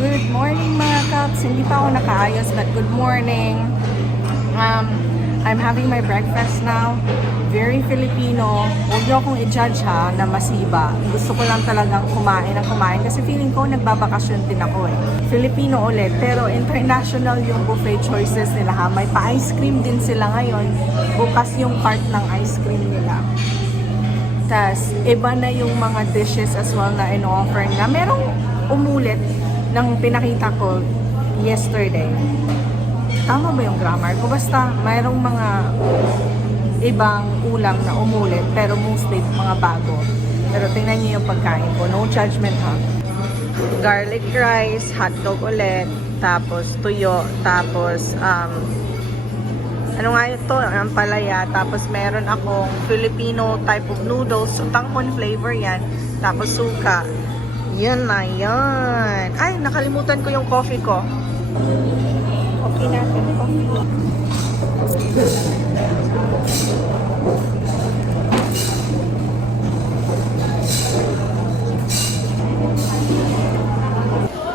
Good morning mga kaps. Hindi pa ako nakaayos but good morning. I'm having my breakfast now. Very Filipino. Huwag niyo akong i-judge ha na masiba. Gusto ko lang talagang kumain ng kumain kasi feeling ko nagbabakasyon din ako eh. Filipino ulit pero international yung buffet choices nila ha. May pa-ice cream din sila ngayon. Bukas yung part ng ice cream nila. Tas iba na yung mga dishes as well na in-offer na. Merong umulit ng pinakita ko yesterday. Tama ba yung grammar ko? Basta mayroong mga ibang ulam na umulit pero mostly mga bago. Pero tingnan niyo yung pagkain ko. No judgment ha. Garlic rice, hotdog ulit, tapos tuyo, tapos ano nga ito? Ang palaya. Tapos meron akong Filipino type of noodles. So, tangkon flavor yan. Tapos suka. Yan na yan. Ay, nakalimutan ko yung coffee ko. Okay natin coffee.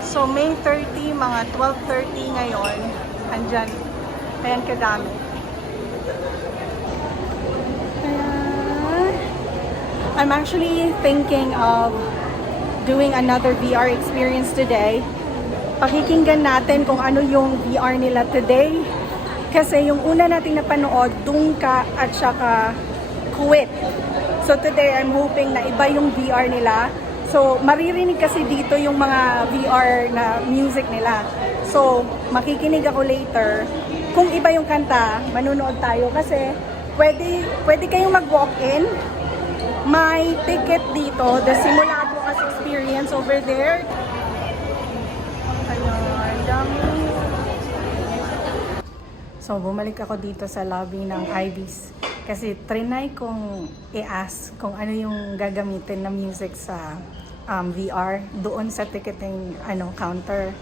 So, May 30, mga 12:30 ngayon. Andyan. Ayan kadami. I'm actually thinking of doing another VR experience today. Pakikinggan natin kung ano yung VR nila today. Kasi yung una nating napanood, Dungka at saka Quit. So today, I'm hoping na iba yung VR nila. So maririnig kasi dito yung mga VR na music nila. So makikinig ako later. Kung iba yung kanta, manunood tayo kasi pwede kayong mag-walk-in. May ticket dito, the Simulado as experience over there. Ayan, dami. So, bumalik ako dito sa lobby ng Ibis. Kasi trinay kong i-ask kung ano yung gagamitin na music sa VR doon sa ticketing counter.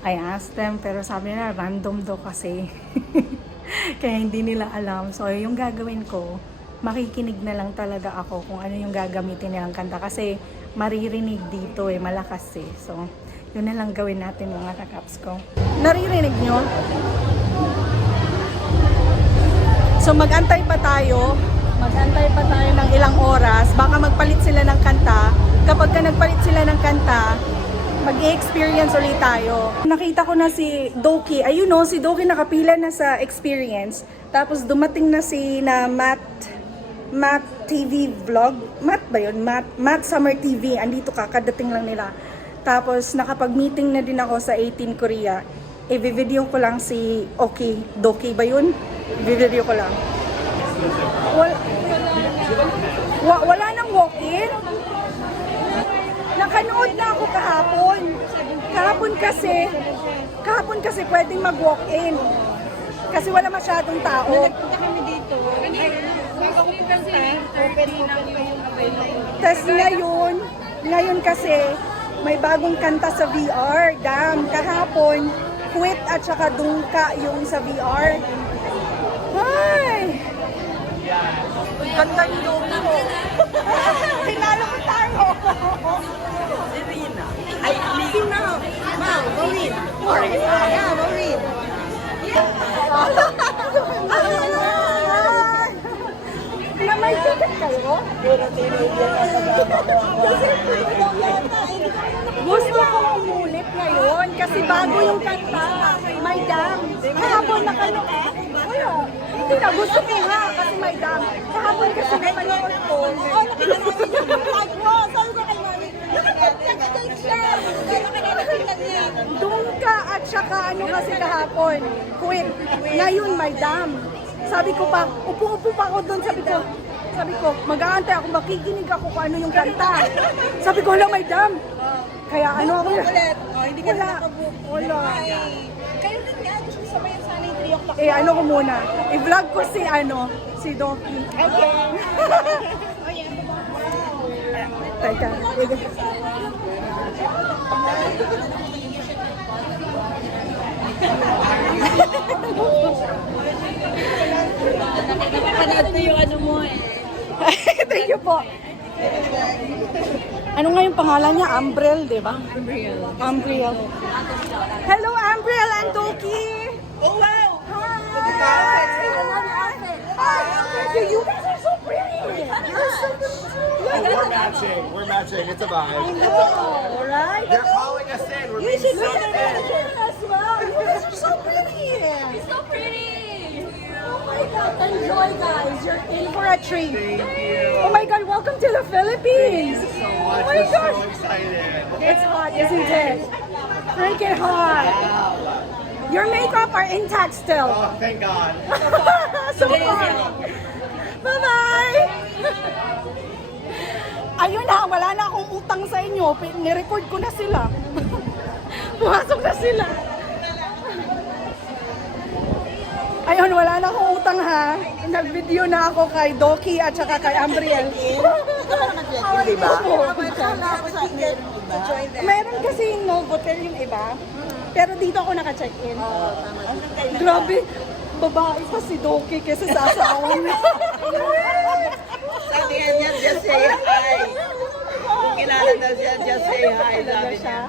I asked them, pero sabi nila random daw kasi. Kaya hindi nila alam. So, yung gagawin ko, makikinig na lang talaga ako kung ano yung gagamitin nilang kanta kasi maririnig dito malakas eh. So, yun na lang gawin natin mga kakaps ko. Naririnig nyo? So, mag-antay pa tayo ng ilang oras. Baka magpalit sila ng kanta. Kapag nagpalit sila ng kanta, mag-i-experience ulit tayo. Nakita ko na si Doki. Ayun no, si Doki nakapila na sa experience. Tapos dumating na si Matt TV vlog. Matt ba yun? Matt Summer TV. Andito kadating lang nila. Tapos nakapag-meeting na din ako sa 18 Korea. I-video ko lang si Doki ba yun? I-video ko lang. Wala nang walk-in? Nakanood na ako kahapon. Kahapon kasi pwedeng mag-walk-in. Kasi wala masyadong tao. Nagpunta kami dito. Bago ko pumunta, open lang yung available. Tapos ngayon kasi may bagong kanta sa VR. Kahapon, Quit at saka Dungka yung sa VR. Ay! Ganda ni Doki mo. Kilala ko tayo. Irina. Ay, Lina. Ma'am, Maureen. Yeah, Maureen. Na may ticket kayo? Gusto ko umulit ngayon kasi bago yung kanta. May dam. Kahapon nakano. Hindi na gusto ko nga kasi may dam. Kahapon kasi napanood ko. Dungka at saka kasi kahapon. Quit. Ngayon may dam. Sabi ko pa, upo-upo pa ako doon. Sabi ko, mag-aantay ako, makikinig ako kung ano yung kanta. Sabi ko, wala may dam. Kaya ako na. Hindi ka na nakabook. Wala. Kayo din nga, gusto ko sabayan sana yung 3 o'clock. Ko muna. I-vlog ko si Doki. Okay. Oh yeah. Teka. Napapanood na yung mo eh. Thank you po. Ano nga yung pangalan niya? Ambrel, di ba? Ambriel. Hello, Ambriel and Doki! Oh, wow! Hi! Hi! You guys are so pretty! You're so We're matching. We're matching. It's a vibe. All right? They're calling us in. We're being should so be the manager as well. You guys are so pretty! He's so pretty. Oh my God, enjoy guys. You're in for a treat. Thank you. Oh my God, welcome to the Philippines. Thank you so Oh much. my We're gosh. so excited. It's hot, isn't it? Freaking hot. Your makeup are intact still. Oh, thank God. So far. Bye-bye. Ayun na, wala na akong utang sa inyo. Nirecord ko na sila. Pumasok na sila. Ayun, wala na akong utang ha. Nag-video na ako kay Doki at saka kay Ambriel. Diba? Meron kasi yung Novotel yung iba. Pero dito ako naka-check-in. Grabe, babae pa si Doki kesa sa asawa niya. Sabi nga niya, just say hi. Kung kilala na siya, just say hi. Sabi niya.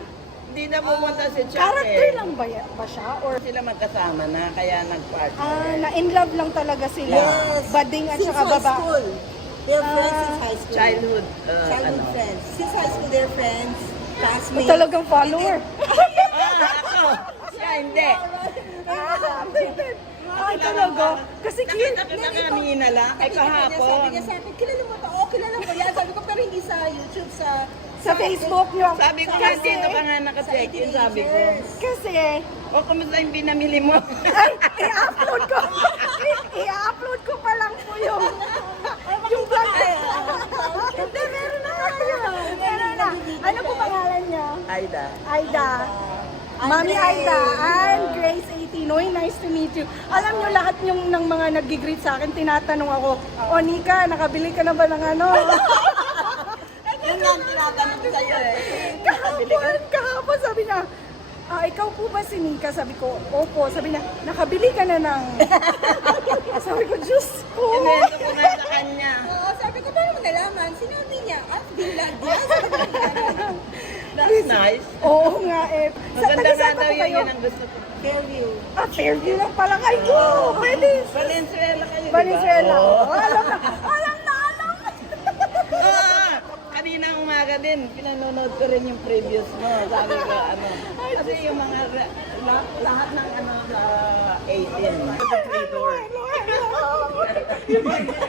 Hindi na pumunta si Chuck Character eh. lang ba siya? Or Sila magkasama na, kaya nag-party. na-in love lang talaga sila? Yes. Bading at Since saka high baba. school. They're friends since high school. Childhood, Childhood friends. Since high school, they're friends. Classmates. Talagang follower. Ako! Siya, hindi. Ay, talaga. Kasi cute. Nakita ko na kanina lang, ay Sabi kahapon. niya sa akin, kilala mo ba? Oo, kilala ko yan. Sabi ko, pero hindi sa YouTube, Sa Facebook nyo. Sabi ko, Kasi, hindi ka nga naka-check-in, sabi ko. kasi, O, kumusta yung binamili mo? ay, i-upload ko. I-upload ko pa lang po yung vlog. Hindi, meron na kayo. Meron na. Ano po pangalan niya? Aida. Aida. Mami Aida and Grace 18. Oy, nice to meet you. Alam niyo lahat yung ng mga nag-greet sa akin, tinatanong ako, "O Nika, nakabili ka na ba ng ano?" Yun nga ang tinatanong sa'yo eh. kahapon sabi niya, ikaw po ba si Nika? Sabi ko, opo. Sabi niya, nakabili ka na ng... Sabi ko, Diyos ko. Inento ko nga sa kanya. Oo, sabi ko, paano mo nalaman? Sinabi niya, binlag niya. That's nice. Oo nga eh. Maganda nga taga-saan daw po yun, kayo? yun ang gusto ko. Fairview. Fairview lang pala kayo. Pwede. Valenzuela kayo, di ba? Valenzuela. Oo. Oh, alam na. Alam na. Oo. Kanina umaga din, pinanonood ko rin yung previous mo. Sabi ko, ano. Kasi yung mga, lahat ng ano sa 18.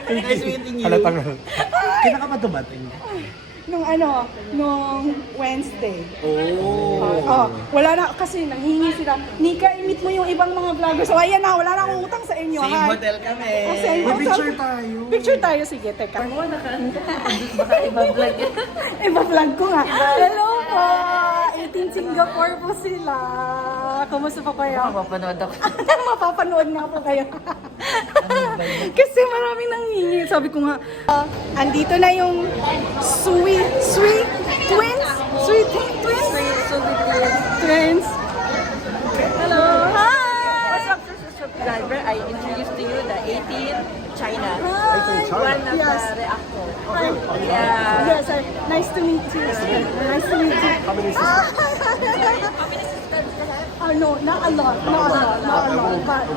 Nice meeting you. Halatang. Kailan ka ba dumating? Nung Wednesday. Oh. Wala na, kasi nanghingi sila. Nika, i-meet mo yung ibang mga vloggers. So, ayan na, wala na akong utang sa inyo. Same Hi. hotel kami. Same hotel. Picture tayo. Picture tayo, sige, teka. Baka iba-vlog yan. Iba-vlog ko nga. Hello po! 18 Singapore po sila. Kumusta pa kayo? Mapapanood ako. Mapapanood nga po kayo. Kasi maraming nanghingi. Sabi ko nga, andito na yung sweet twins? Sweet twins? Twins. Hello. Hi! What's up, subscriber? I introduced to you the 18 China. Hi. One of Yes. the reactor. Hi. Yeah. Yes, sir. Nice to meet you. Nice to meet you. How many sisters? No, not a lot. But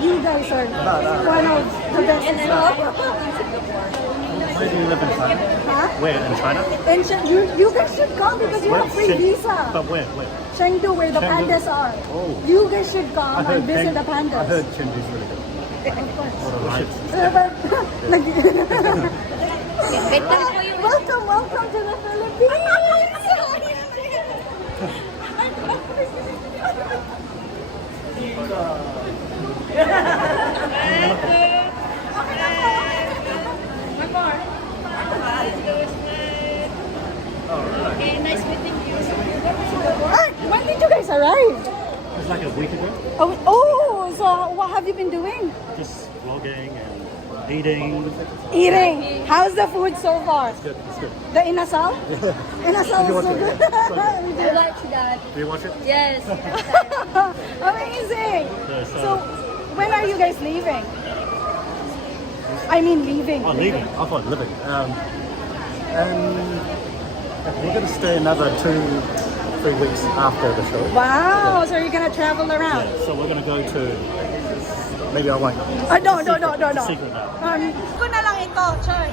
you guys are one of the best. Where do you live in China? Huh? Where, in China? And you guys should come because you have free visa. But where? Chengdu, where the Chengdu. pandas are. Oh. You guys should come and visit the I pandas. heard Chengdu's really good. Welcome to the Philippines. Okay, nice meeting you. When did you guys arrive? It's like a week ago. So what have you been doing? Just vlogging and eating. Eating. How's the food so far? It's good. It's good. The inasal? Inasal You is watch so it? good. I watch that. Do you watch it? Yes. Amazing. Yes, So when are you guys leaving? I mean leaving. Oh, leaving. I thought living. And we're going to stay another 2-3 weeks after the show. Wow, so you're gonna travel around? So we're going to go to, maybe I won't. No. Secret now. Ko na lang ito, Choy.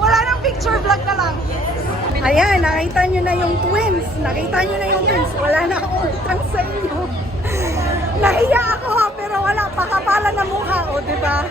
Wala nang picture vlog na lang. Ayan, nakita nyo na yung twins. Wala na akong utang sa inyo. Nahiya ako ha, pero wala, pakapala na mukha, o, diba?